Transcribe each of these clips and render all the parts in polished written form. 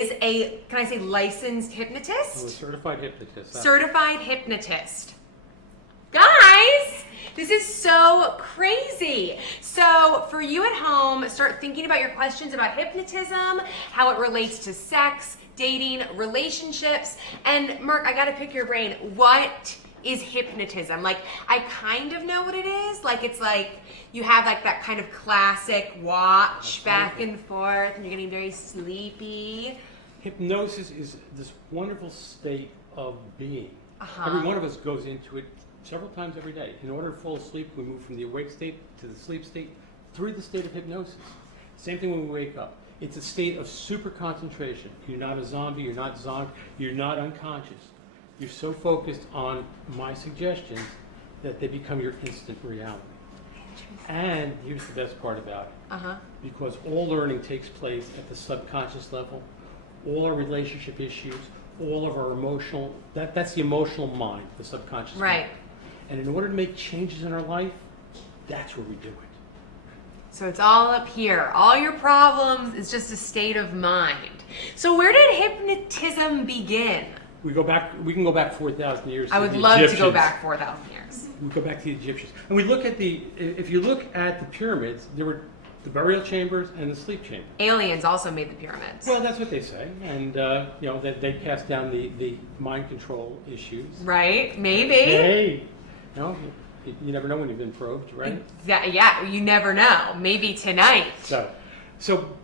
is a, can I say licensed hypnotist? I'm a certified hypnotist. Certified hypnotist. Guys, this is so crazy. So for you at home, start thinking about your questions about hypnotism, how it relates to sex, dating, relationships. And Mark, I gotta pick your brain. What is hypnotism? Like, I kind of know what it is. Like, it's like you have like that kind of classic watch back and forth and you're getting very sleepy. Hypnosis is this wonderful state of being. Every one of us goes into it several times every day. In order to fall asleep, we move from the awake state to the sleep state through the state of hypnosis. Same thing when we wake up. It's a state of super concentration. You're not a zombie, you're not unconscious. You're so focused on my suggestions that they become your instant reality. And here's the best part about it. Because all learning takes place at the subconscious level. All our relationship issues, all of our emotional, that's the emotional mind, the subconscious mind. And in order to make changes in our life, that's where we do it. So it's all up here. All your problems is just a state of mind. So where did hypnotism begin? We can go back 4,000 years. I would love to go back 4,000 years. We go back to the Egyptians. And we look at if you look at the pyramids, there were the burial chambers and the sleep chamber. Aliens also made the pyramids. Well, that's what they say. And, they passed down the mind control issues. Right, maybe. Hey, you never know when you've been probed, right? Yeah, you never know. Maybe tonight. So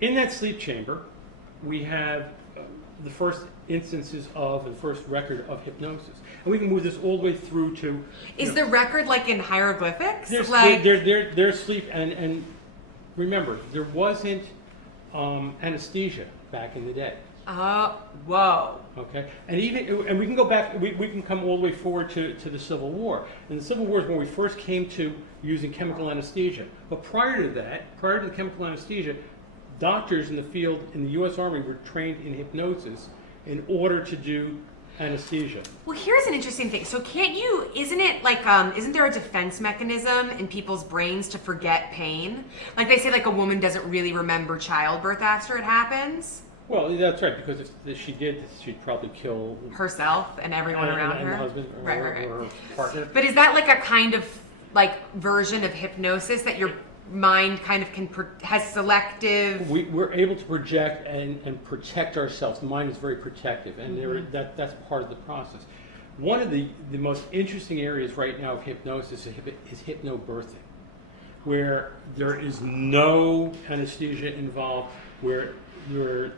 in that sleep chamber, we have the first instances of the first record of hypnosis. And we can move this all the way through to... Is the record like in hieroglyphics? There's sleep, and remember, there wasn't anesthesia back in the day. Whoa. Okay, and we can go back. We can come all the way forward to the Civil War. And the Civil War is when we first came to using chemical anesthesia. But prior to that, prior to the chemical anesthesia, doctors in the field in the U.S. Army were trained in hypnosis in order to do anesthesia. Well, here's an interesting thing. So isn't it like, isn't there a defense mechanism in people's brains to forget pain? Like they say like a woman doesn't really remember childbirth after it happens. Well, that's right, because if she did, she'd probably kill herself and everyone around her. And the husband or her partner. But is that like a kind of like version of hypnosis that your mind kind of has selective... We're able to project and protect ourselves. The mind is very protective, and that's part of the process. One of the most interesting areas right now of hypnosis is hypnobirthing, where there is no anesthesia involved, where your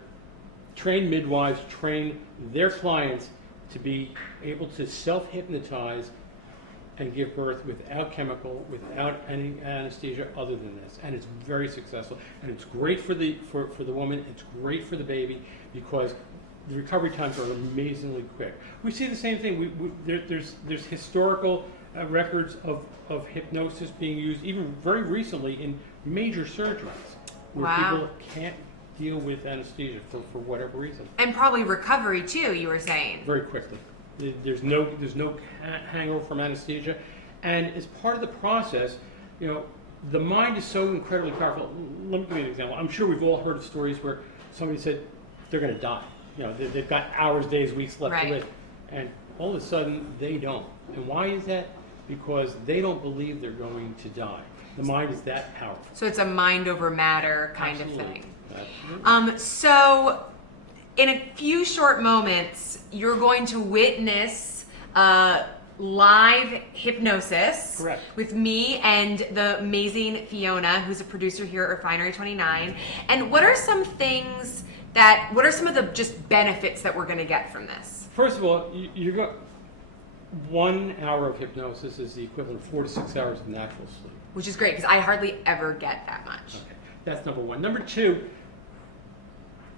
trained midwives train their clients to be able to self-hypnotize and give birth without chemical, without any anesthesia other than this, and it's very successful. And it's great for the woman. It's great for the baby because the recovery times are amazingly quick. We see the same thing. There's historical records of hypnosis being used even very recently in major surgeries where people can't deal with anesthesia for whatever reason. And probably recovery too, you were saying. Very quickly. There's no hangover from anesthesia, and as part of the process, the mind is so incredibly powerful. Let me give you an example. I'm sure we've all heard of stories where somebody said they're going to die. They've got hours, days, weeks left to live, and all of a sudden they don't. And why is that? Because they don't believe they're going to die. The mind is that powerful. So it's a mind over matter kind of thing. Absolutely. So in a few short moments, you're going to witness live hypnosis with me and the amazing Fiona, who's a producer here at Refinery 29. And what are some of the just benefits that we're going to get from this? First of all, you got 1 hour of hypnosis is the equivalent of 4 to 6 hours of natural sleep. Which is great, because I hardly ever get that much. Okay, that's number one. Number two,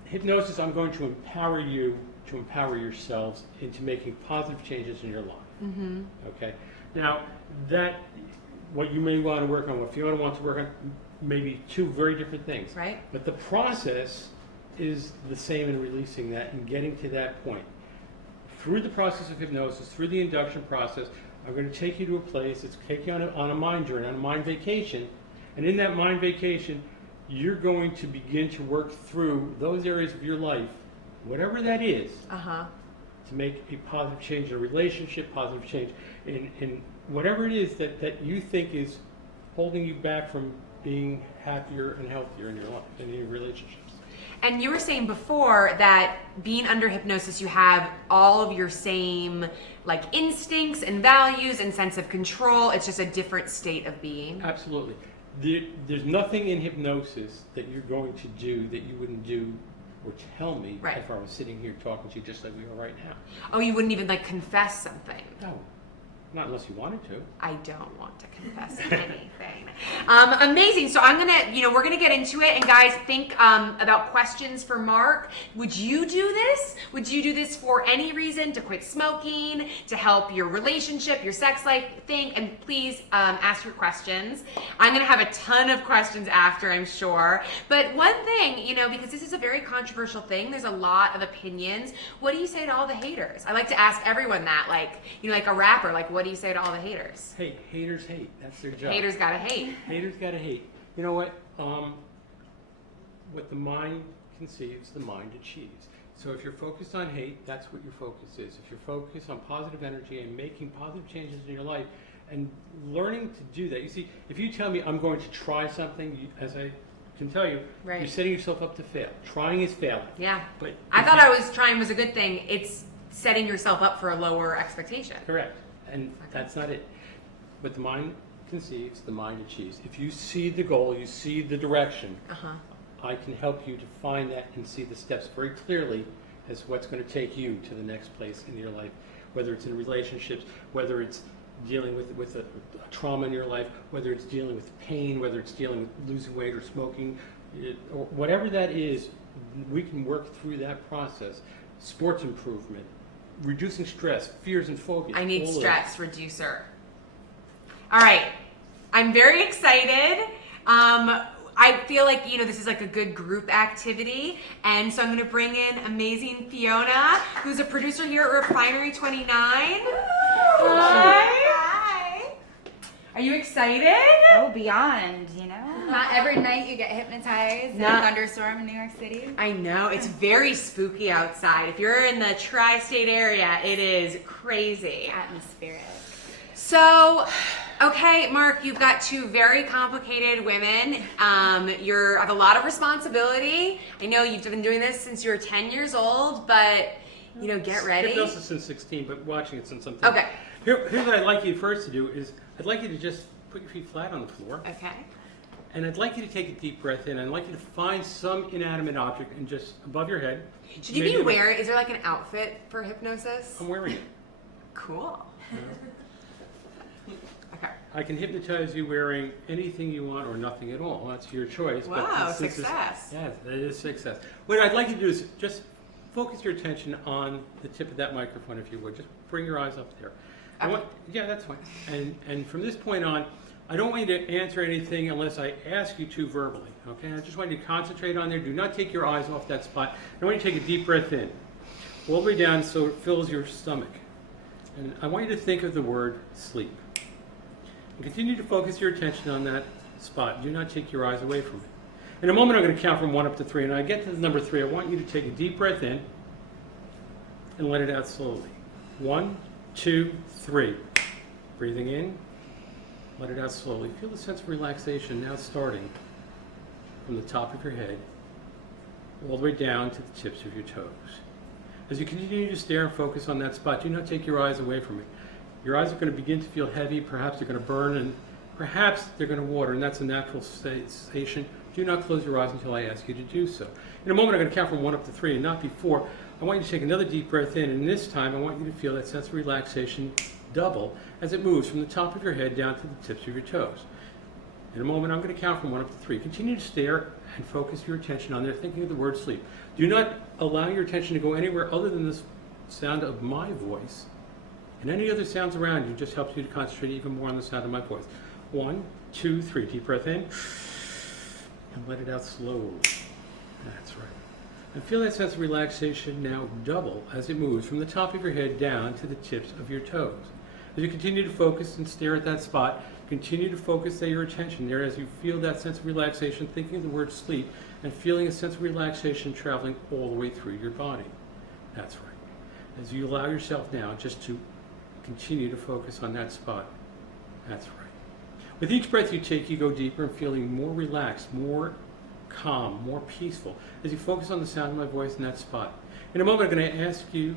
hypnosis, I'm going to empower you to empower yourselves into making positive changes in your life. Okay? Now, what you may want to work on, what Fiona wants to work on, may be two very different things. Right. But the process is the same in releasing that and getting to that point. Through the process of hypnosis, through the induction process, I'm going to take you to a place, take you on a mind journey, on a mind vacation, and in that mind vacation, you're going to begin to work through those areas of your life, whatever that is, to make a positive change in a relationship, positive change in whatever it is that you think is holding you back from being happier and healthier in your life and in your relationships. And you were saying before that being under hypnosis, you have all of your same like instincts and values and sense of control. It's just a different state of being. Absolutely. There's nothing in hypnosis that you're going to do that you wouldn't do or tell me if I was sitting here talking to you just like we are right now. Oh, you wouldn't even like confess something? No. Not unless you wanted to. I don't want to confess anything. Amazing. So I'm gonna, we're gonna get into it. And guys, think about questions for Mark. Would you do this? Would you do this for any reason? To quit smoking? To help your relationship, your sex life? Think, and please ask your questions. I'm gonna have a ton of questions after, I'm sure. But one thing, because this is a very controversial thing, there's a lot of opinions. What do you say to all the haters? I like to ask everyone that, like a rapper, like what do you say to all the haters? Hey, haters hate. That's their job. Haters gotta hate. Haters gotta hate. You know what? What the mind conceives, the mind achieves. So if you're focused on hate, that's what your focus is. If you're focused on positive energy and making positive changes in your life and learning to do that. You see, if you tell me I'm going to try something, as I can tell you, you're setting yourself up to fail. Trying is failing. Yeah. But I thought trying was a good thing. It's setting yourself up for a lower expectation. Correct. And that's not it. But the mind conceives, the mind achieves. If you see the goal, you see the direction, I can help you to find that and see the steps very clearly as what's going to take you to the next place in your life, whether it's in relationships, whether it's dealing with a trauma in your life, whether it's dealing with pain, whether it's dealing with losing weight or smoking, or whatever that is, we can work through that process. Sports improvement, reducing stress, fears and phobias. I need stress reducer. All right. I'm very excited. I feel like, this is like a good group activity. And so I'm going to bring in amazing Fiona, who's a producer here at Refinery 29. Hi. Are you excited? Oh, beyond, Not every night you get hypnotized in a thunderstorm in New York City. I know. It's very spooky outside. If you're in the tri-state area, it is crazy. Atmospheric. So, okay, Mark, you've got two very complicated women. You have a lot of responsibility. I know you've been doing this since you were 10 years old, but, get ready. Hypnosis since 16, but watching it since I'm 10. Okay. Here's what I'd like you first to do is, I'd like you to just put your feet flat on the floor. Okay. And I'd like you to take a deep breath in. I'd like you to find some inanimate object and just above your head. Should you be wearing, is there like an outfit for hypnosis? I'm wearing it. Cool. Okay. I can hypnotize you wearing anything you want or nothing at all. That's your choice. Wow, success. Yes, that is success. What I'd like you to do is just focus your attention on the tip of that microphone, if you would. Just bring your eyes up there. Yeah, that's fine. And from this point on, I don't want you to answer anything unless I ask you to verbally, okay? I just want you to concentrate on there. Do not take your eyes off that spot. I want you to take a deep breath in, all the way down so it fills your stomach. And I want you to think of the word sleep. And continue to focus your attention on that spot. Do not take your eyes away from it. In a moment, I'm going to count from 1 up to 3. And when I get to the number 3, I want you to take a deep breath in and let it out slowly. 1, 2, 3. Breathing in, let it out slowly. Feel the sense of relaxation now starting from the top of your head all the way down to the tips of your toes. As you continue to stare and focus on that spot, do not take your eyes away from it. Your eyes are going to begin to feel heavy, perhaps they're going to burn, and perhaps they're going to water, and that's a natural sensation. Do not close your eyes until I ask you to do so. In a moment, I'm going to count from 1 up to 3, and not before. I want you to take another deep breath in, and this time I want you to feel that sense of relaxation double as it moves from the top of your head down to the tips of your toes. In a moment, I'm going to count from 1 up to 3. Continue to stare and focus your attention on there, thinking of the word sleep. Do not allow your attention to go anywhere other than the sound of my voice. And any other sounds around you just helps you to concentrate even more on the sound of my voice. 1, 2, 3. Deep breath in. And let it out slowly. That's right. And feel that sense of relaxation now double as it moves from the top of your head down to the tips of your toes. As you continue to focus and stare at that spot, Continue to focus your attention there as you feel that sense of relaxation, thinking of the word sleep, and feeling a sense of relaxation traveling all the way through your body. That's right. As you allow yourself now just to continue to focus on that spot. That's right. With each breath you take, you go deeper and feeling more relaxed, more calm, more peaceful, as you focus on the sound of my voice in that spot. In a moment, I'm going to ask you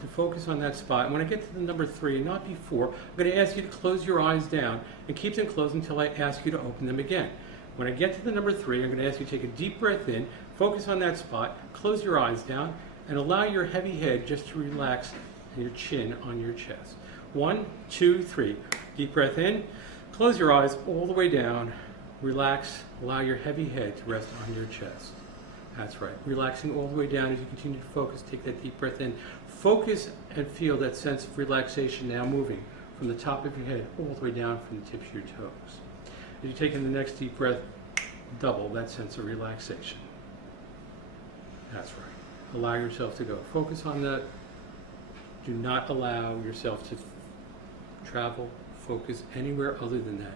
to focus on that spot. And when I get to the number 3, and not before, I'm going to ask you to close your eyes down and keep them closed until I ask you to open them again. When I get to the number 3, I'm going to ask you to take a deep breath in, focus on that spot, close your eyes down, and allow your heavy head just to relax and your chin on your chest. 1, 2, 3. Deep breath in, close your eyes all the way down, relax, allow your heavy head to rest on your chest. That's right. Relaxing all the way down as you continue to focus. Take that deep breath in. Focus and feel that sense of relaxation now moving from the top of your head all the way down from the tips of your toes. As you take in the next deep breath, double that sense of relaxation. That's right. Allow yourself to go. Focus on that. Do not allow yourself to travel, focus anywhere other than that.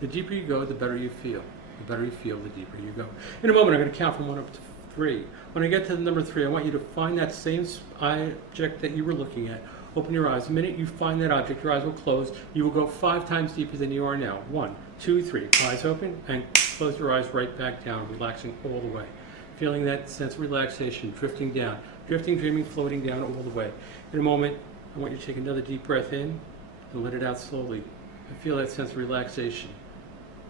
The deeper you go, the better you feel. The better you feel, the deeper you go. In a moment, I'm going to count from 1 up to 3. When I get to the number 3, I want you to find that same object that you were looking at. Open your eyes. The minute you find that object, your eyes will close. You will go 5 times deeper than you are now. 1, 2, 3. Eyes open and close your eyes right back down, relaxing all the way. Feeling that sense of relaxation, drifting down, drifting, dreaming, floating down all the way. In a moment, I want you to take another deep breath in and let it out slowly. And feel that sense of relaxation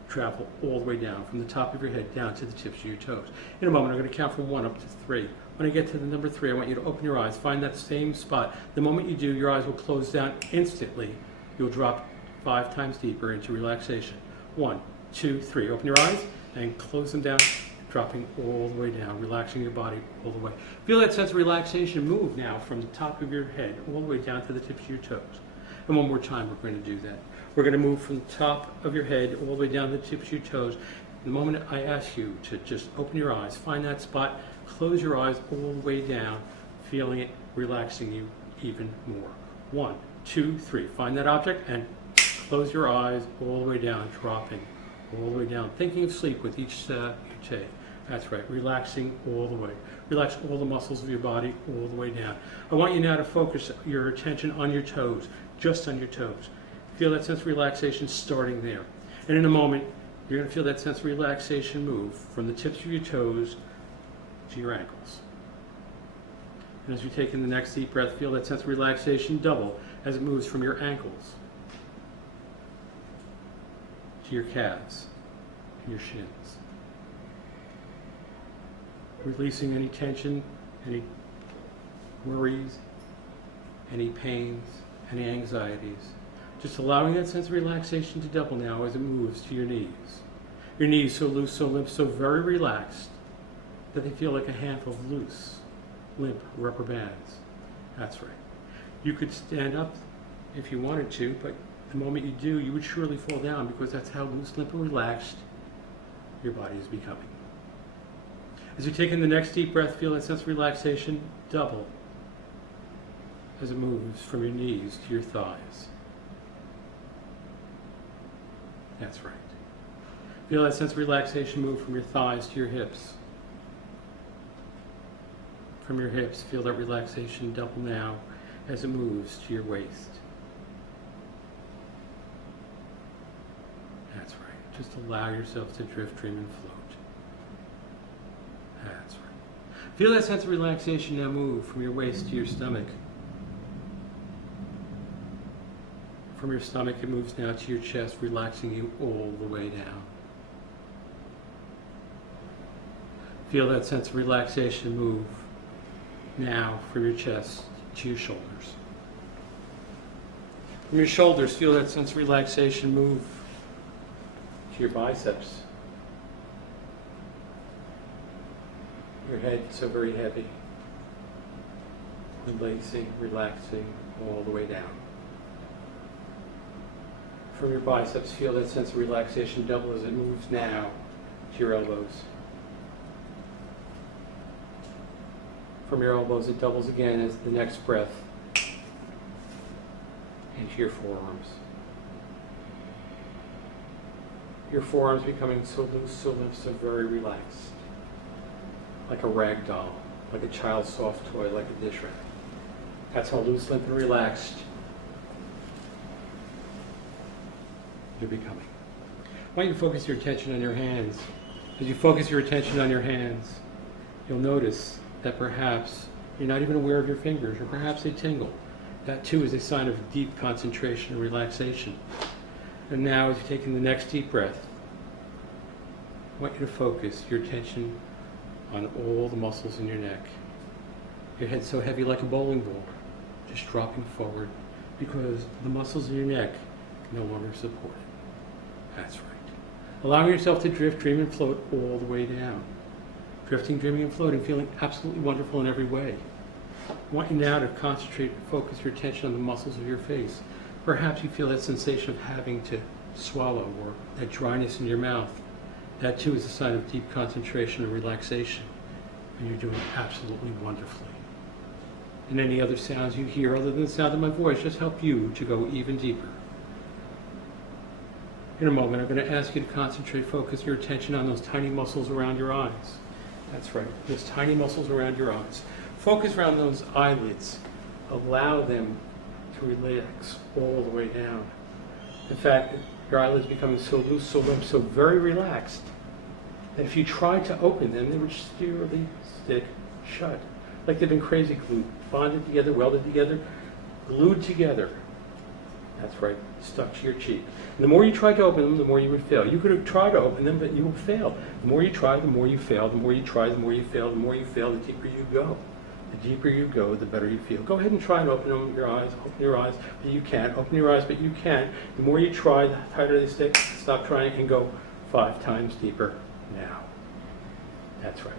travel all the way down, from the top of your head down to the tips of your toes. In a moment, I'm going to count from 1 up to 3. When I get to the number 3, I want you to open your eyes, find that same spot. The moment you do, your eyes will close down instantly. You'll drop 5 times deeper into relaxation. 1, 2, 3. Open your eyes and close them down, dropping all the way down, relaxing your body all the way. Feel that sense of relaxation move now from the top of your head all the way down to the tips of your toes. And one more time, we're going to do that. We're going to move from the top of your head all the way down to the tips of your toes. The moment I ask you to just open your eyes, find that spot, close your eyes all the way down, feeling it relaxing you even more. 1, 2, 3. Find that object and close your eyes all the way down, dropping all the way down. Thinking of sleep with each step you take. That's right, relaxing all the way. Relax all the muscles of your body all the way down. I want you now to focus your attention on your toes, just on your toes. Feel that sense of relaxation starting there. And in a moment, you're going to feel that sense of relaxation move from the tips of your toes to your ankles. And as you take in the next deep breath, feel that sense of relaxation double as it moves from your ankles to your calves and your shins. Releasing any tension, any worries, any pains, any anxieties. Just allowing that sense of relaxation to double now as it moves to your knees. Your knees so loose, so limp, so very relaxed that they feel like a handful of loose, limp rubber bands. That's right. You could stand up if you wanted to, but the moment you do, you would surely fall down because that's how loose, limp, and relaxed your body is becoming. As you take in the next deep breath, feel that sense of relaxation double as it moves from your knees to your thighs. That's right. Feel that sense of relaxation move from your thighs to your hips. From your hips, feel that relaxation double now as it moves to your waist. That's right. Just allow yourself to drift, dream, and float. That's right. Feel that sense of relaxation now move from your waist to your stomach. From your stomach, it moves now to your chest, relaxing you all the way down. Feel that sense of relaxation move now from your chest to your shoulders. From your shoulders, feel that sense of relaxation move to your biceps. Your head so very heavy, releasing, relaxing all the way down. From your biceps, feel that sense of relaxation double as it moves now to your elbows. From your elbows, it doubles again as the next breath into your forearms. Your forearms becoming so loose, so limp, so very relaxed. Like a rag doll, like a child's soft toy, like a dish rag. That's how loose, limp, and relaxed you're becoming. I want you to focus your attention on your hands. As you focus your attention on your hands, you'll notice that perhaps you're not even aware of your fingers, or perhaps they tingle. That too is a sign of deep concentration and relaxation. And now, as you're taking the next deep breath, I want you to focus your attention on all the muscles in your neck. Your head's so heavy like a bowling ball, just dropping forward because the muscles in your neck can no longer support it. That's right. Allowing yourself to drift, dream, and float all the way down. Drifting, dreaming, and floating, feeling absolutely wonderful in every way. I want you now to concentrate and focus your attention on the muscles of your face. Perhaps you feel that sensation of having to swallow, or that dryness in your mouth. That too is a sign of deep concentration and relaxation. And you're doing absolutely wonderfully. And any other sounds you hear other than the sound of my voice just help you to go even deeper. In a moment, I'm going to ask you to concentrate, focus your attention on those tiny muscles around your eyes. That's right, those tiny muscles around your eyes. Focus around those eyelids. Allow them to relax all the way down. In fact, your eyelids becoming so loose, so limp, so very relaxed, that if you tried to open them, they would steerily stick shut. Like they've been crazy glued, bonded together, welded together, glued together. That's right, stuck to your cheek. And the more you tried to open them, the more you would fail. You could have tried to open them, but you would fail. The more you try, the more you fail. The more you try, the more you fail. The more you fail, the deeper you go. The deeper you go, the better you feel. Go ahead and try and open your eyes, but you can't. Open your eyes, but you can. The more you try, the tighter they stick. Stop trying and go 5 times deeper now. That's right.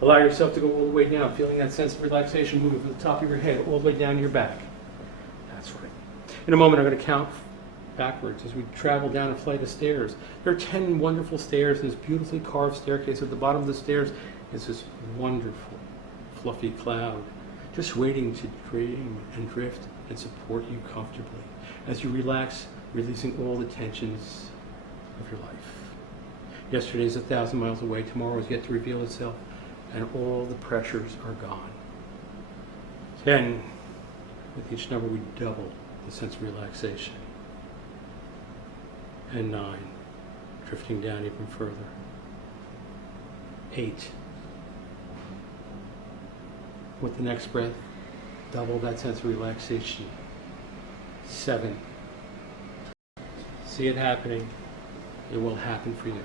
Allow yourself to go all the way down, feeling that sense of relaxation move from the top of your head all the way down your back. That's right. In a moment, I'm going to count backwards as we travel down a flight of stairs. There are 10 wonderful stairs and this beautifully carved staircase. At the bottom of the stairs is this wonderful, fluffy cloud, just waiting to dream and drift and support you comfortably as you relax, releasing all the tensions of your life. Yesterday is 1,000 miles away. Tomorrow is yet to reveal itself, and all the pressures are gone. 10, with each number we double the sense of relaxation. And 9, drifting down even further. 8, with the next breath, double that sense of relaxation. 7, see it happening. It will happen for you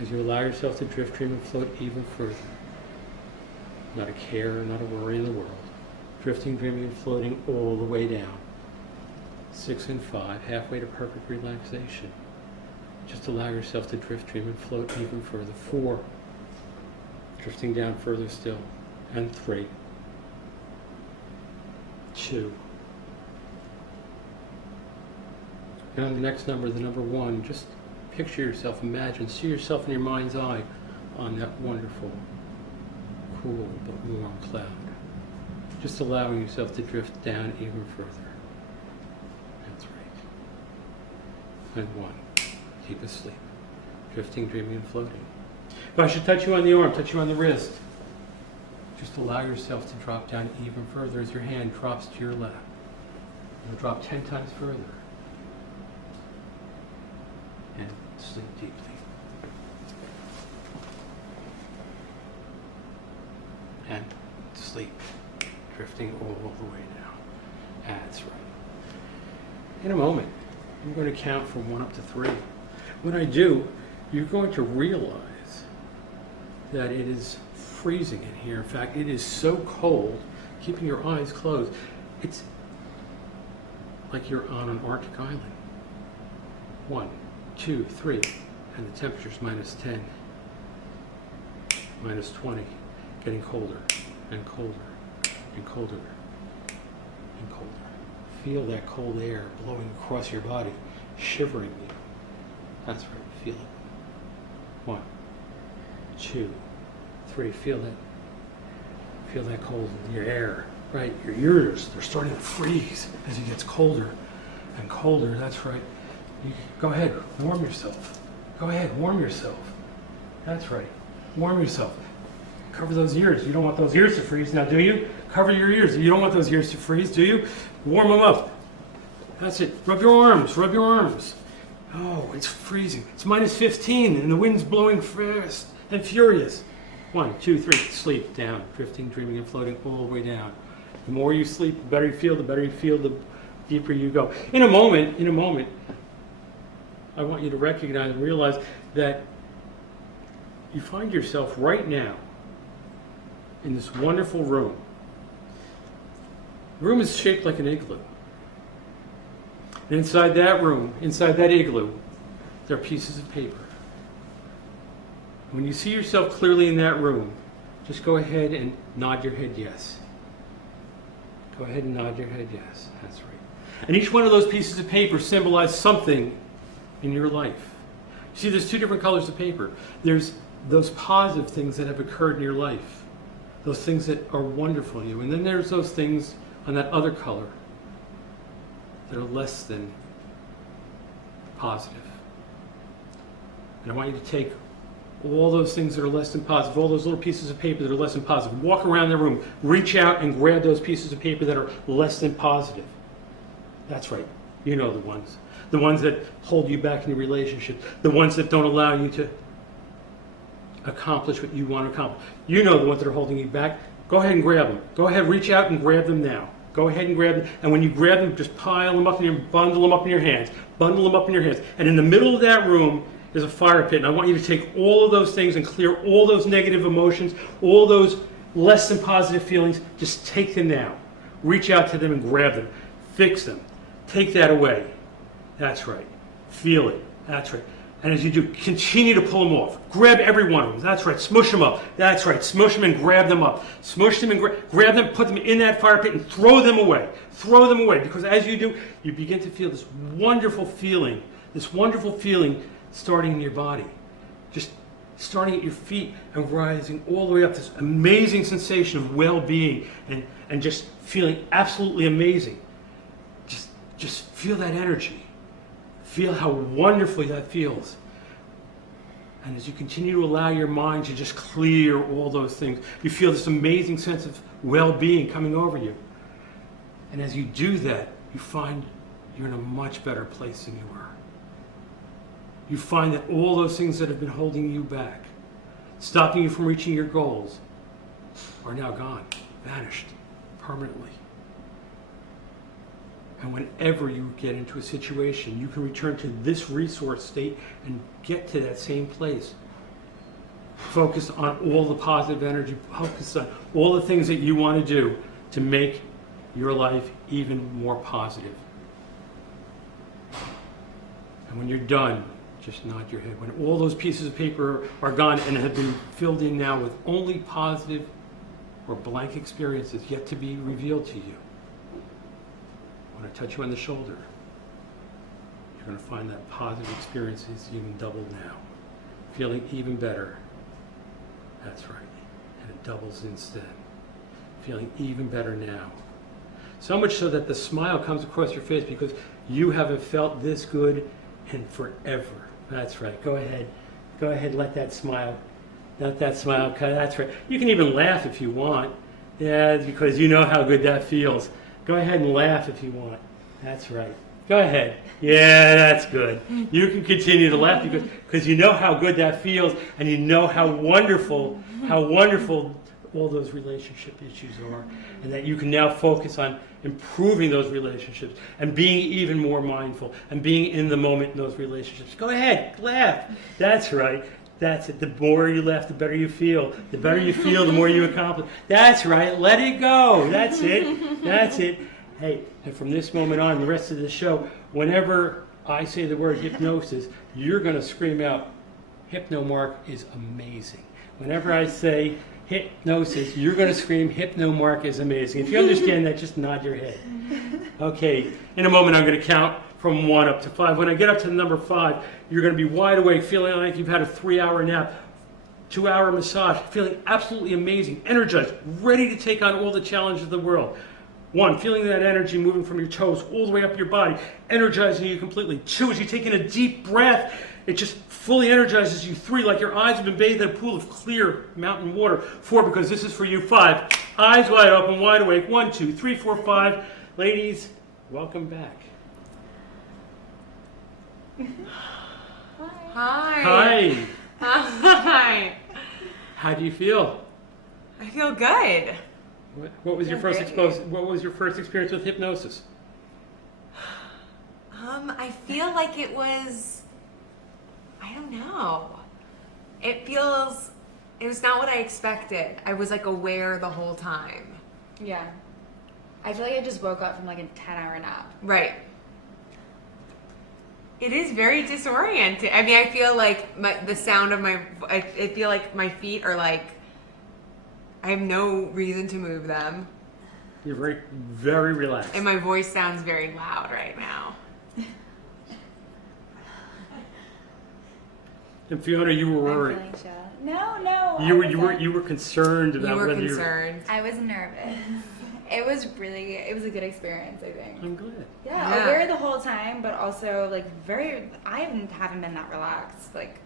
as you allow yourself to drift, dream, and float even further. Not a care, not a worry in the world. Drifting, dreaming, and floating all the way down. 6 and 5, halfway to perfect relaxation. Just allow yourself to drift, dream, and float even further. 4, drifting down further still. And 3, 2. And on the next number, the number 1, just picture yourself, imagine, see yourself in your mind's eye on that wonderful, cool but warm cloud. Just allowing yourself to drift down even further. That's right. And 1, keep asleep, drifting, dreaming, and floating. If I should touch you on the arm, touch you on the wrist, just allow yourself to drop down even further as your hand drops to your lap. You'll drop 10 times further. And sleep deeply. And sleep, drifting all the way down. That's right. In a moment, I'm going to count from 1 up to 3. When I do, you're going to realize that it is freezing in here. In fact, it is so cold, keeping your eyes closed, it's like you're on an Arctic island. 1, 2, 3, and the temperature's -10, -20, getting colder and colder and colder and colder. Feel that cold air blowing across your body, shivering you. That's right, feel it. 1, 2, 3, feel it. Feel that cold in your air, right? Your ears, they're starting to freeze as it gets colder and colder. That's right. You go ahead, warm yourself. Go ahead, warm yourself. That's right. Warm yourself. Cover those ears. You don't want those ears to freeze now, do you? Cover your ears. You don't want those ears to freeze, do you? Warm them up. That's it. Rub your arms. Rub your arms. Oh, it's freezing. It's minus 15 and the wind's blowing fast and furious. 1, 2, 3. Sleep. Down. Drifting, dreaming, and floating all the way down. The more you sleep, the better you feel. The better you feel, the deeper you go. In a moment, I want you to recognize and realize that you find yourself right now in this wonderful room. The room is shaped like an igloo. And inside that room, inside that igloo, there are pieces of paper. When you see yourself clearly in that room, just go ahead and nod your head yes. Go ahead and nod your head yes. That's right. And each one of those pieces of paper symbolizes something in your life. See, there's two different colors of paper. There's those positive things that have occurred in your life, those things that are wonderful in you. And then there's those things on that other color that are less than positive. And I want you to take all those things that are less than positive, all those little pieces of paper that are less than positive, walk around the room, reach out and grab those pieces of paper that are less than positive. That's right. You know the ones. The ones that hold you back in your relationship. The ones that don't allow you to accomplish what you want to accomplish. You know the ones that are holding you back. Go ahead and grab them. Go ahead, reach out and grab them now. Go ahead and grab them. And when you grab them, just pile them up in bundle them up in your hands. Bundle them up in your hands. And in the middle of that room is a fire pit. And I want you to take all of those things and clear all those negative emotions, all those less than positive feelings. Just take them now. Reach out to them and grab them. Fix them. Take that away. That's right. Feel it. That's right. And as you do, continue to pull them off. Grab every one of them. That's right. Smush them up. That's right. Smush them and grab them up. Smush them and grab them, put them in that fire pit and throw them away. Throw them away. Because as you do, you begin to feel this wonderful feeling starting in your body. Just starting at your feet and rising all the way up. This amazing sensation of well-being and just feeling absolutely amazing. Just feel that energy. Feel how wonderfully that feels. And as you continue to allow your mind to just clear all those things, you feel this amazing sense of well-being coming over you. And as you do that, you find you're in a much better place than you were. You find that all those things that have been holding you back, stopping you from reaching your goals, are now gone, vanished permanently. And whenever you get into a situation, you can return to this resource state and get to that same place. Focus on all the positive energy, focus on all the things that you want to do to make your life even more positive. And when you're done, just nod your head. When all those pieces of paper are gone and have been filled in now with only positive or blank experiences yet to be revealed to you, when I touch you on the shoulder, you're going to find that positive experience is even doubled now. Feeling even better. That's right. And it doubles instead. Feeling even better now. So much so that the smile comes across your face because you haven't felt this good in forever. That's right. Go ahead. Go ahead, let that smile. Let that smile cut. That's right. You can even laugh if you want. Yeah, because you know how good that feels. Go ahead and laugh if you want. That's right. Go ahead. Yeah, that's good. You can continue to laugh because you know how good that feels and you know how wonderful all those relationship issues are, and that you can now focus on improving those relationships and being even more mindful and being in the moment in those relationships. Go ahead, laugh. That's right. That's it. The more you laugh, the better you feel. The better you feel, the more you accomplish. That's right. Let it go. That's it. That's it. Hey, and from this moment on, the rest of the show, whenever I say the word hypnosis, you're going to scream out, "Hypnomark is amazing." Whenever I say hypnosis, you're going to scream, "Hypnomark is amazing." If you understand that, just nod your head. Okay, in a moment I'm going to count from 1 up to 5. When I get up to the number 5, you're going to be wide awake, feeling like you've had a 3-hour nap, 2-hour massage, feeling absolutely amazing, energized, ready to take on all the challenges of the world. 1, feeling that energy moving from your toes all the way up your body, energizing you completely. 2, as you take in a deep breath, It just fully energizes you. 3, like your eyes have been bathed in a pool of clear mountain water. 4, because this is for you. 5, eyes wide open, wide awake. 1, 2, 3, 4, 5. Ladies, welcome back. Hi. Hi. Hi. How do you feel? I feel good. What was your first What was your first experience with hypnosis? I feel like it was, I don't know. It was not what I expected. I was like aware the whole time. Yeah. I feel like I just woke up from like a 10-hour nap. Right. It is very disorienting. I mean, I feel like the sound of I feel like my feet are like, I have no reason to move them. You're very, very relaxed. And my voice sounds very loud right now. And Fiona, you were worried. I'm feeling chill. No. You were concerned about You were whether concerned. I was nervous. It was a good experience, I think. I'm glad. Yeah, aware the whole time, but also like I haven't been that relaxed. Like,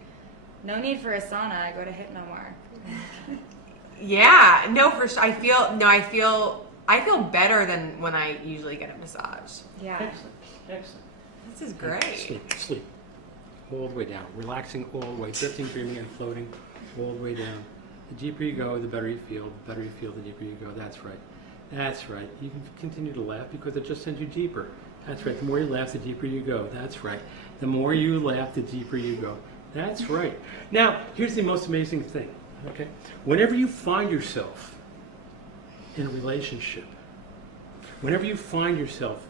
no need for a sauna. I go to Hypnomore. Yeah, no, for sure. I feel better than when I usually get a massage. Yeah. Excellent. This is great. Sleep. All the way down. Relaxing all the way. Drifting, dreaming, and floating all the way down. The deeper you go, the better you feel. The better you feel, the deeper you go. That's right. That's right. You can continue to laugh because it just sends you deeper. That's right. The more you laugh, the deeper you go. That's right. The more you laugh, the deeper you go. That's right. Now, here's the most amazing thing. Okay? Whenever you find yourself in a relationship, whenever you find yourself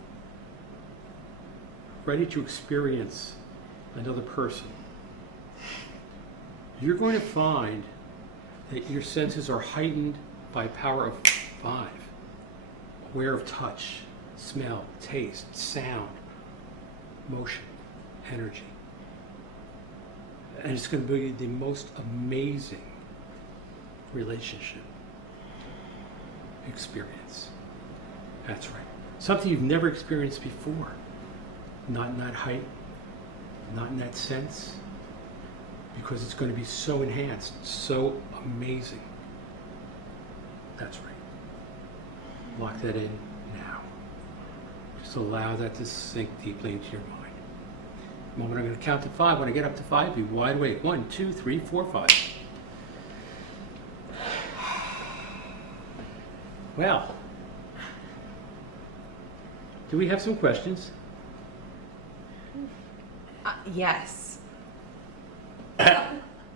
ready to experience another person, you're going to find that your senses are heightened by power of 5. Aware of touch, smell, taste, sound, motion, energy. And it's going to be the most amazing relationship experience. That's right. Something you've never experienced before. Not in that height, not in that sense, because it's going to be so enhanced, so amazing. That's right. Lock that in now. Just allow that to sink deeply into your mind. The moment I'm going to count to 5. When I get up to 5, be wide awake. 1, 2, 3, 4, 5. Well, do we have some questions? Yes.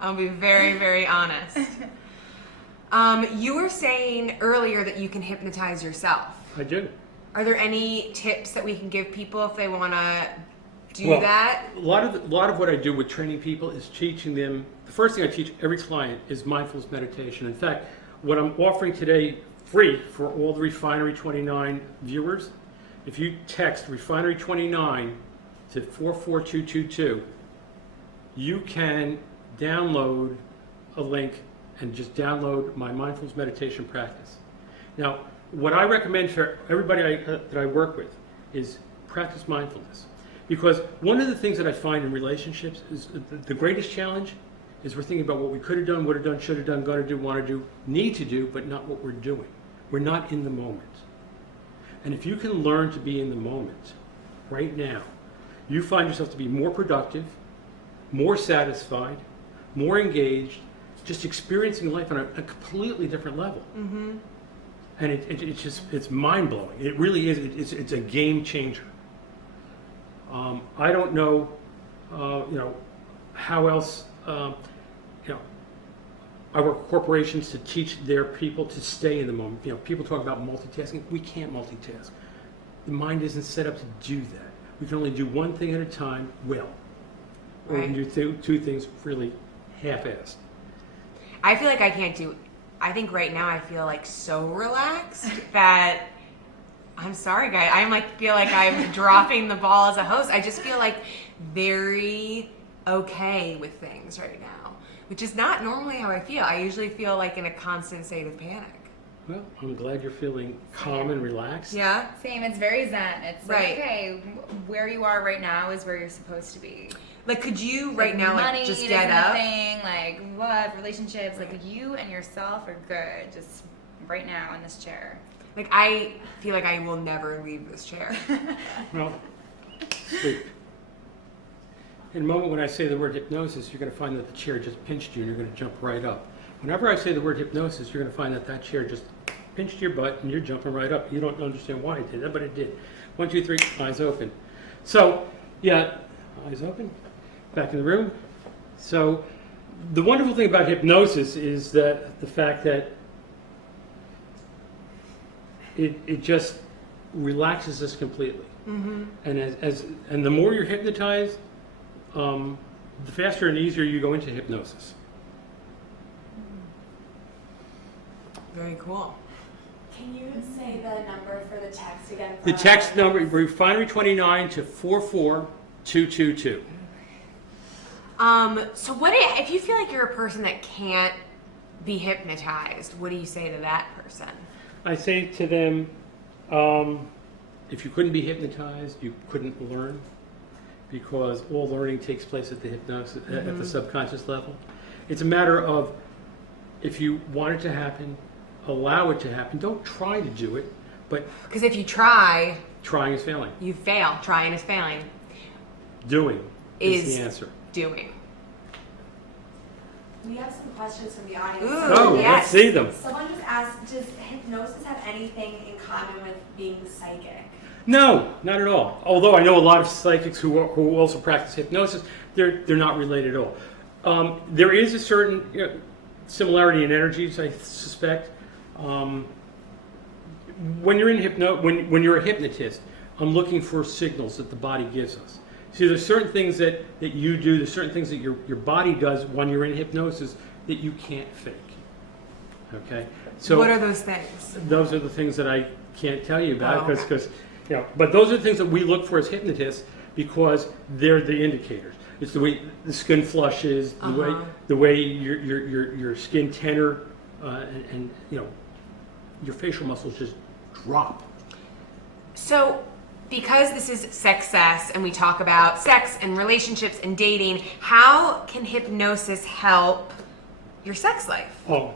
I'll be very, very honest. You were saying earlier that you can hypnotize yourself. I do. Are there any tips that we can give people if they want to do that? A lot of what I do with training people is teaching them. The first thing I teach every client is mindfulness meditation. In fact, what I'm offering today free for all the Refinery 29 viewers, if you text Refinery 29 to 44222, you can download a link and just download my mindfulness meditation practice. Now, what I recommend for everybody that I work with is practice mindfulness. Because one of the things that I find in relationships is the greatest challenge is we're thinking about what we could have done, would have done, should have done, going to do, want to do, need to do, but not what we're doing. We're not in the moment. And if you can learn to be in the moment right now, you find yourself to be more productive, more satisfied, more engaged, just experiencing life on a completely different level. Mm-hmm. And it's mind-blowing. It really is. It's a game changer. I don't know, how else, I work with corporations to teach their people to stay in the moment. People talk about multitasking. We can't multitask. The mind isn't set up to do that. We can only do one thing at a time well. Or we can do two things really half-assed. I feel like I can't do. I think right now I feel like so relaxed that I'm sorry, guys. feel like I'm dropping the ball as a host. I just feel like very okay with things right now, which is not normally how I feel. I usually feel like in a constant state of panic. Well, I'm glad you're feeling calm and relaxed. Yeah. Same. It's very zen. It's like, Right. okay, where you are right now is where you're supposed to be. Like, could you right now, money like, just isn't get a up? thing, like love, relationships, like you and yourself are good. Just right now in this chair. Like, I feel like I will never leave this chair. Well, sleep. In a moment when I say the word hypnosis, you're going to find that the chair just pinched you and you're going to jump right up. Whenever I say the word hypnosis, you're going to find that that chair just pinched your butt and you're jumping right up. You don't understand why it did that, but it did. 1, 2, 3, eyes open. So, yeah, eyes open. Back in the room. So, the wonderful thing about hypnosis is that the fact that it just relaxes us completely. Mm-hmm. And and the more you're hypnotized, the faster and easier you go into hypnosis. Very cool. Can you say the number for the text again? The text number, Refinery 29 to 44222. So what if you feel like you're a person that can't be hypnotized, what do you say to that person? I say to them, if you couldn't be hypnotized, you couldn't learn, because all learning takes place at the hypnosis, at the subconscious level. It's a matter of, if you want it to happen, allow it to happen. Don't try to do it, but Because if you try, trying is failing. you fail. Trying is failing. Doing is Is the answer. doing. We have some questions from the audience. Ooh, Oh, yes. let's see them. Someone just asked, does hypnosis have anything in common with being psychic? No, not at all. Although I know a lot of psychics who also practice hypnosis, they're not related at all. There is a certain similarity in energies, I suspect. When you're when you're a hypnotist, I'm looking for signals that the body gives us. See, there's certain things that you do, there's certain things that your body does when you're in hypnosis that you can't fake. Okay? So What are those things? those are the things that I can't tell you about, Oh, okay. because but those are the things that we look for as hypnotists, because they're the indicators. It's the way the skin flushes, the way your skin tenor, and your facial muscles just drop. So, because this is Sexcess and we talk about sex and relationships and dating, how can hypnosis help your sex life? Oh,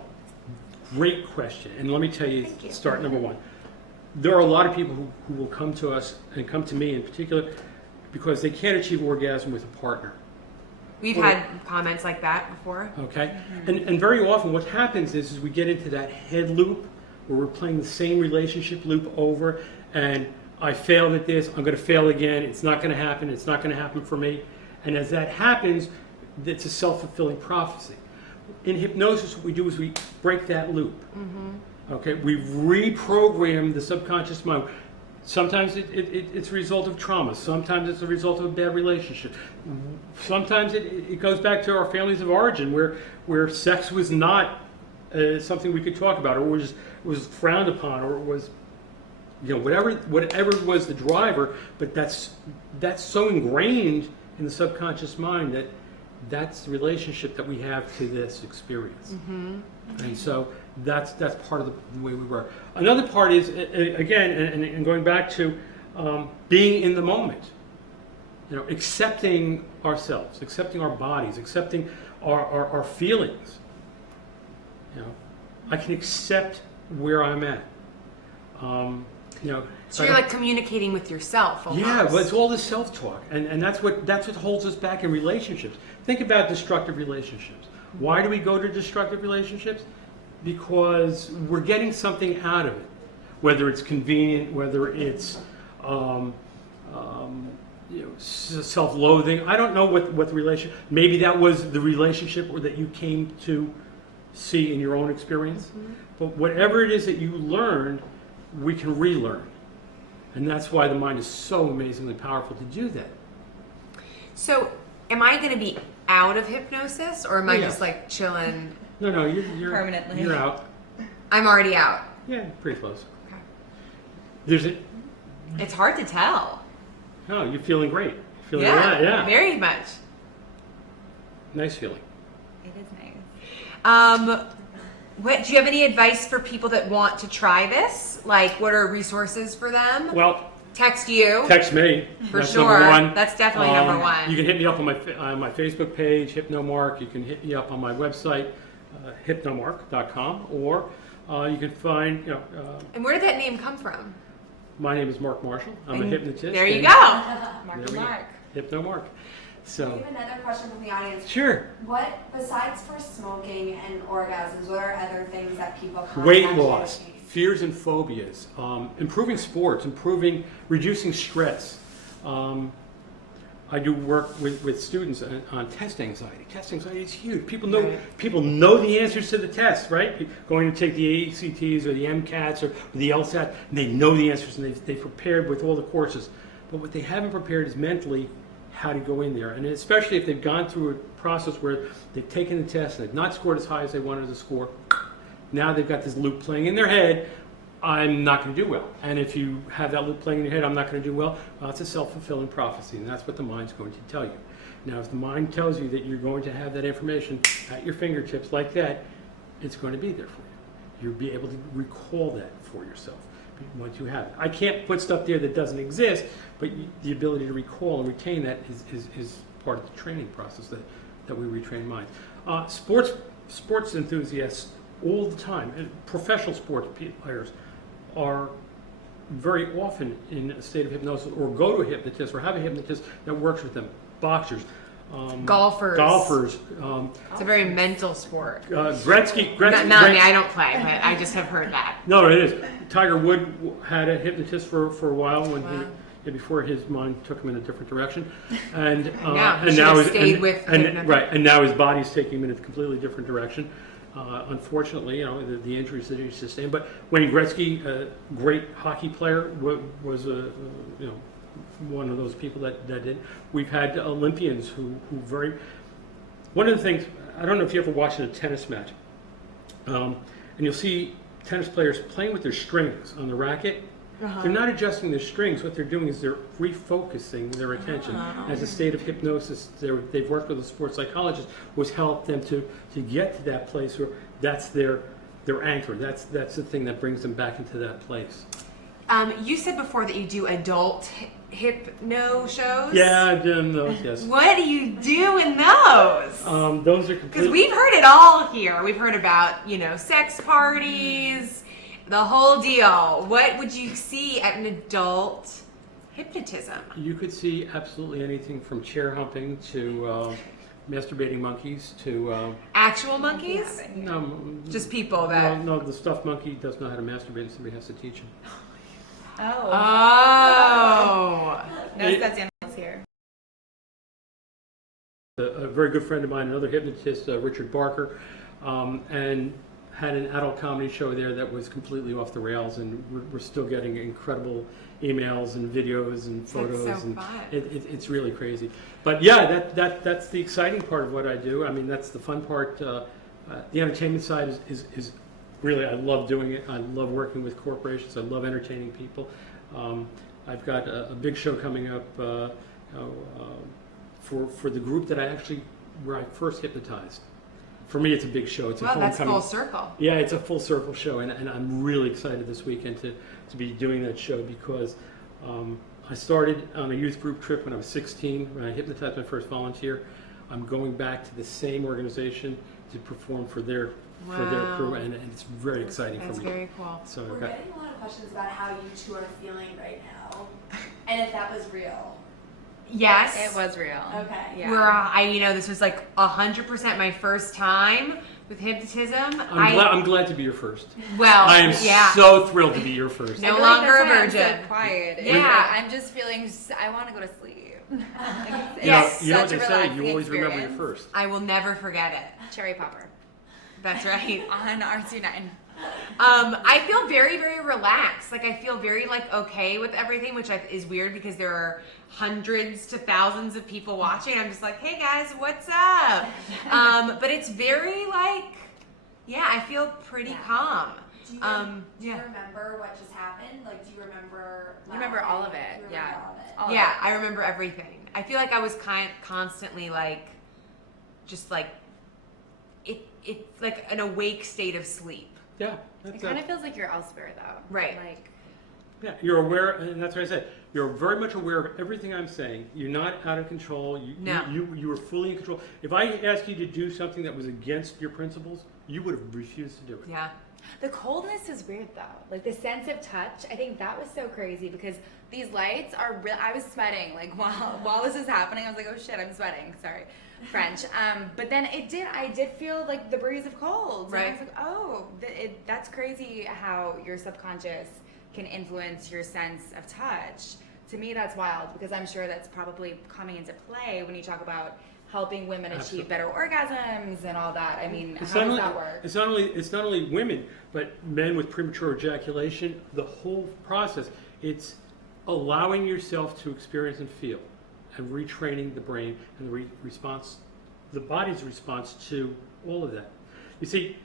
great question. And let me tell you, Thank you. start number one. There are a lot of people who will come to us, and come to me in particular, because they can't achieve orgasm with a partner. We've Well- had comments like that before. Okay? And very often what happens is we get into that head loop where we're playing the same relationship loop over, and I failed at this, I'm going to fail again, it's not going to happen, it's not going to happen for me. And as that happens, it's a self-fulfilling prophecy. In hypnosis, what we do is we break that loop. Okay? We reprogram the subconscious mind. Sometimes it's a result of trauma. Sometimes it's a result of a bad relationship. Sometimes it goes back to our families of origin, where sex was not something we could talk about, or was frowned upon, or it was, whatever was the driver. But that's so ingrained in the subconscious mind that that's the relationship that we have to this experience. And so that's part of the way we work. Another part is, again, and going back to being in the moment. Accepting ourselves, accepting our bodies, accepting our feelings. I can accept where I'm at. So you're like communicating with yourself almost. Yeah, well, it's all the self-talk, and that's what holds us back in relationships. Think about destructive relationships. Why do we go to destructive relationships? Because we're getting something out of it, whether it's convenient, whether it's self-loathing. I don't know what the relationship. Maybe that was the relationship or that you came to see in your own experience. But whatever it is that you learned, we can relearn. And that's why the mind is so amazingly powerful to do that. So, am I going to be out of hypnosis, or am I Yeah. just like chilling? No, you're Permanently. You're out. I'm already out. Yeah, pretty close. Okay. There's a. It's hard to tell. Oh, you're feeling great. Feeling yeah. Very much. Nice feeling. It is nice. What, do you have any advice for people that want to try this? Like, what are resources for them? Well, Text you. text me. For That's sure. number one. That's definitely number one. You can hit me up on my Facebook page, Hypnomark. You can hit me up on my website, hypnomark.com, or you can find, And where did that name come from? my name is Mark Marshall. I'm a hypnotist. There you and go. Mark there we go. Mark. Hypnomark. We So, have another question from the audience. sure. What, besides for smoking and orgasms, what are other things that people contact Weight you loss, with? fears and phobias, improving sports, reducing stress. I do work with students on test anxiety. Test anxiety is huge. People know the answers to the test, right? Going to take the ACTs or the MCATs or the LSAT, and they know the answers and they've prepared with all the courses. But what they haven't prepared is mentally how to go in there. And especially if they've gone through a process where they've taken the test and they've not scored as high as they wanted to score, now they've got this loop playing in their head, I'm not going to do well. And if you have that loop playing in your head, I'm not going to do well, it's a self-fulfilling prophecy, and that's what the mind's going to tell you. Now, if the mind tells you that you're going to have that information at your fingertips like that, it's going to be there for you. You'll be able to recall that for yourself once you have it. I can't put stuff there that doesn't exist, but the ability to recall and retain that is part of the training process that we retrain minds. Sports enthusiasts all the time, and professional sports players are very often in a state of hypnosis, or go to a hypnotist, or have a hypnotist that works with them. Boxers, golfers. It's a very mental sport. Gretzky. Not me, I don't play, but I just have heard that. No, it is. Tiger Wood had a hypnotist for a while when before his mind took him in a different direction, and now his body's taking him in a completely different direction. Unfortunately, the injuries that he sustained. But Wayne Gretzky, a great hockey player, was one of those people that did. We've had Olympians who very. One of the things, I don't know if you ever watched a tennis match, and you'll see tennis players playing with their strings on the racket. They're not adjusting their strings. What they're doing is they're refocusing their attention. As a state of hypnosis, they've worked with a sports psychologist who's helped them to get to that place where that's their anchor. That's the thing that brings them back into that place. You said before that you do adult hypno shows? Yeah, I've done those, yes. What do you do in those? Those are Because we've heard it all here. We've heard about, sex parties, the whole deal. What would you see at an adult hypnotism? You could see absolutely anything from chair humping to masturbating monkeys to... Actual monkeys? No. Just people that... No, the stuffed monkey does know how to masturbate, and somebody has to teach him. Oh. Notice that's animals here. A very good friend of mine, another hypnotist, Richard Barker, and had an adult comedy show there that was completely off the rails, and we're still getting incredible emails and videos and photos. That's so and fun. It's really crazy. But yeah, that's the exciting part of what I do. I mean, that's the fun part. The entertainment side is really, I love doing it. I love working with corporations. I love entertaining people. I've got a big show coming up for the group where I first hypnotized. For me, it's a big show. It's a homecoming. That's full circle. Yeah, it's a full circle show, and I'm really excited this weekend to be doing that show because I started on a youth group trip when I was 16, when I hypnotized my first volunteer. I'm going back to the same organization to perform for their crew, and it's very exciting for me. That's very cool. So We're getting a lot of questions about how you two are feeling right now, and if that was real. Yes. It was real. Okay. Yeah. This was like 100% my first time with hypnotism. I'm glad to be your first. Well, I am so thrilled to be your first. No I feel longer like a that's why virgin. I'm so quiet. Yeah. I'm just feeling. I want to go to sleep. Yes. You know what Such they a say? relaxing You always remember your experience. first. I will never forget it. Cherry popper That's right. on RC9. I feel very, very relaxed. Like I feel very okay with everything, which is weird because there are hundreds to thousands of people watching. I'm just like, hey guys, what's up? But it's very I feel pretty calm. Do you remember what just happened? Like, do you remember? You remember all of it? Do you remember Yeah. all of it? All of Yeah, it. I remember everything. I feel like I was constantly just it's like an awake state of sleep. Yeah. It kind of feels like you're elsewhere though. Right. Like, Yeah, you're aware, and that's what I said. You're very much aware of everything I'm saying. You're not out of control. No. You are fully in control. If I asked you to do something that was against your principles, you would have refused to do it. Yeah. the coldness is weird though. Like the sense of touch, I think that was so crazy because these lights are real. I was sweating like while this is happening. I was like, oh shit, I'm sweating. Sorry, French. But then I did feel like the breeze of cold. Right. And I was like, oh, that's crazy how your subconscious can influence your sense of touch. To me, that's wild because I'm sure that's probably coming into play when you talk about helping women achieve better orgasms and all that. I mean, how does that work? It's not only women, but men with premature ejaculation. The whole process. It's allowing yourself to experience and feel, and retraining the brain and the body's response to all of that. You see,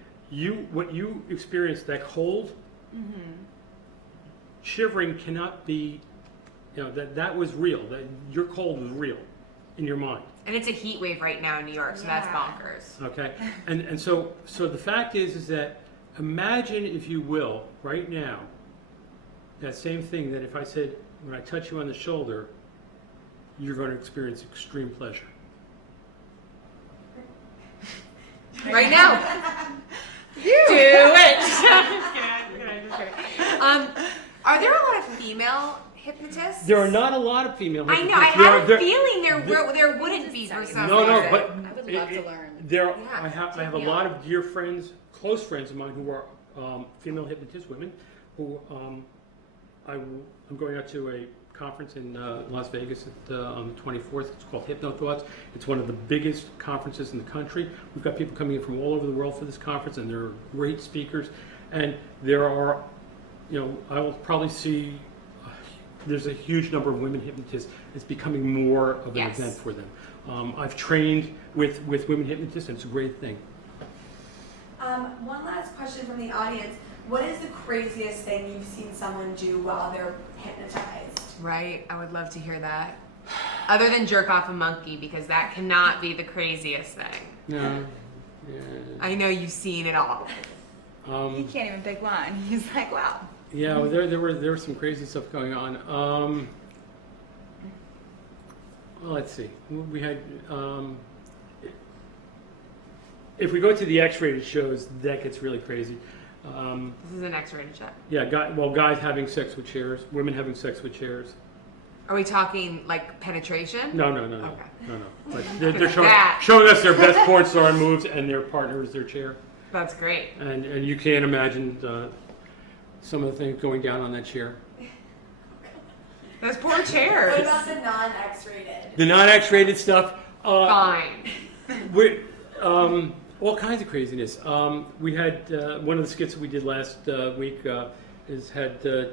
what you experience, that cold, shivering cannot be. That was real. That your cold was real in your mind. And it's a heat wave right now in New York, so that's bonkers. Okay, and so the fact is that imagine, if you will, right now, that same thing that if I said when I touch you on the shoulder, you're going to experience extreme pleasure. Right now. Do it. Just kidding. Are there a lot of female hypnotists? There are not a lot of female I hypnotists. know. I had a feeling there wouldn't be for some No, reason. but I would love to learn. I have a lot of dear friends, close friends of mine who are female hypnotists, women, who I'm going out to a conference in Las Vegas on the 24th. It's called Hypno Thoughts. It's one of the biggest conferences in the country. We've got people coming in from all over the world for this conference, and they're great speakers. And there are, I will probably see. There's a huge number of women hypnotists. It's becoming more of an event for them. I've trained with women hypnotists, and it's a great thing. One last question from the audience. What is the craziest thing you've seen someone do while they're hypnotized? Right. I would love to hear that. Other than jerk off a monkey, because that cannot be the craziest thing. No. Yeah. I know you've seen it all. He can't even pick one. He's like, wow. Yeah, well, there was some crazy stuff going on. Well, let's see. We had. If we go to the X-rated shows, that gets really crazy. This is an X-rated show. Yeah, guys having sex with chairs, women having sex with chairs. Are we talking like penetration? No. Okay. No. Like they're showing us their best porn star moves, and their partner is their chair. That's great. And you can't imagine some of the things going down on that chair. Those poor chairs. What about the non-X-rated? The non-X-rated stuff. Fine. We're, all kinds of craziness. We had one of the skits that we did last week had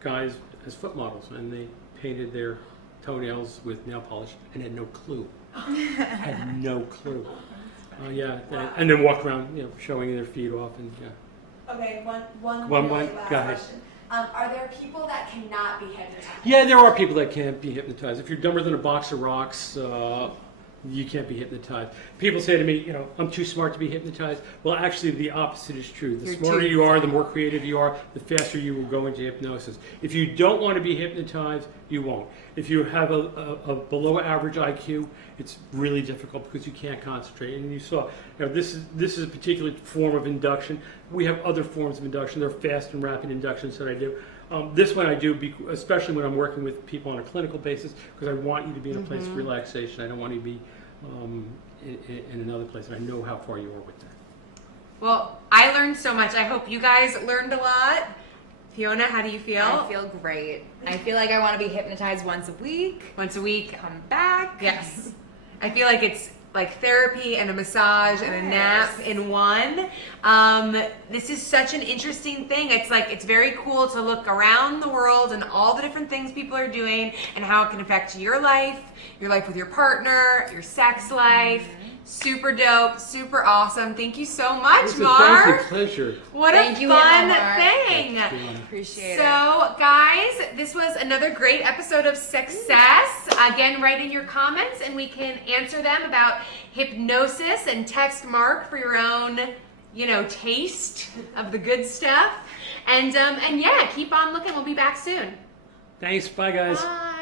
guys as foot models, and they painted their toenails with nail polish and had no clue. Had no clue. And then walked around, showing their feet off, and Okay, one last question. Are there people that cannot be hypnotized? Yeah, there are people that can't be hypnotized. If you're dumber than a box of rocks, you can't be hypnotized. People say to me, I'm too smart to be hypnotized. Well, actually, the opposite is true. The smarter you are, the more creative you are, the faster you will go into hypnosis. If you don't want to be hypnotized, you won't. If you have a below average IQ, it's really difficult because you can't concentrate. And you saw, this is a particular form of induction. We have other forms of induction. There are fast and rapid inductions that I do. This one I do, especially when I'm working with people on a clinical basis, because I want you to be in a place of relaxation. I don't want you to be in another place, and I know how far you are with that. Well, I learned so much. I hope you guys learned a lot. Fiona, how do you feel? I feel great. I feel like I want to be hypnotized once a week. Once a week. Come back. Yes. I feel like it's like therapy and a massage and a nap in one. This is such an interesting thing. It's very cool to look around the world and all the different things people are doing and how it can affect your life with your partner, your sex life. Super dope, super awesome. Thank you so much, Lisa, Mark. thank you, pleasure. What Thank a you, fun Mark. thing. Appreciate it. So, guys, this was another great episode of Sexcess. Again, write in your comments and we can answer them about hypnosis, and text Mark for your own, taste of the good stuff. And yeah, keep on looking. We'll be back soon. Thanks. Bye, guys. Bye.